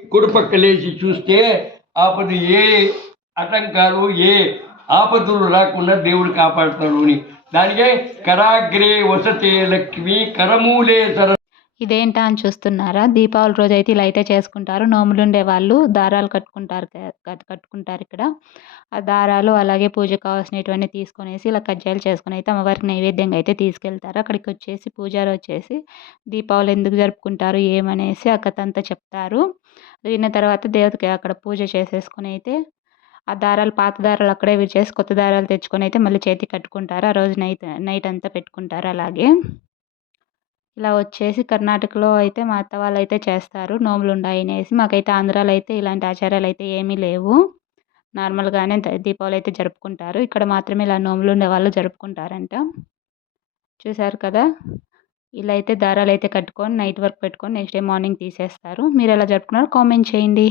కుడిపక్క లేచి చూస్తే ఆపద ఏ ఆటంకాలు ఏ ఆపదలు రాకుండా దేవుడు కాపాడుతాడు అని. దానికే కరాగ్రే వసతే లక్ష్మి కరమూలే సర. ఇదేంటా అని చూస్తున్నారా? దీపావళి రోజైతే ఇలా అయితే చేసుకుంటారు. నోములుండే వాళ్ళు దారాలు కట్టుకుంటారు ఇక్కడ. ఆ దారాలు అలాగే పూజకు కావాల్సినటువన్నీ తీసుకొనేసి ఇలా కజ్జాయాలు చేసుకొని అయితే అమ్మవారికి నైవేద్యంగా అయితే తీసుకెళ్తారు. అక్కడికొచ్చేసి పూజారి వచ్చేసి దీపావళి ఎందుకు జరుపుకుంటారు ఏమనేసి ఆ కథ అంతా చెప్తారు. విన్న తర్వాత దేవతకి అక్కడ పూజ చేసేసుకొని అయితే ఆ దారాలు పాత దారాలు అక్కడే విడిచేసి కొత్త దారాలు తెచ్చుకొని అయితే మళ్ళీ చేతికి కట్టుకుంటారు. ఆ రోజు నైట్ అంతా పెట్టుకుంటారు అలాగే. ఇలా వచ్చేసి కర్ణాటకలో అయితే మా అత్త వాళ్ళైతే చేస్తారు నోములుండాయనేసి. మాకైతే ఆంధ్రాలో అయితే ఇలాంటి ఆచారాలు అయితే ఏమీ లేవు. నార్మల్‌గానే దీపావళి అయితే జరుపుకుంటారు. ఇక్కడ మాత్రమే ఇలా నోములుండే వాళ్ళు జరుపుకుంటారంట. చూసారు కదా! ఇలా అయితే దారాలైతే కట్టుకొని నైట్ వరకు పెట్టుకొని నెక్స్ట్ డే మార్నింగ్ తీసేస్తారు. మీరెలా జరుపుకున్నారో కామెంట్ చేయండి.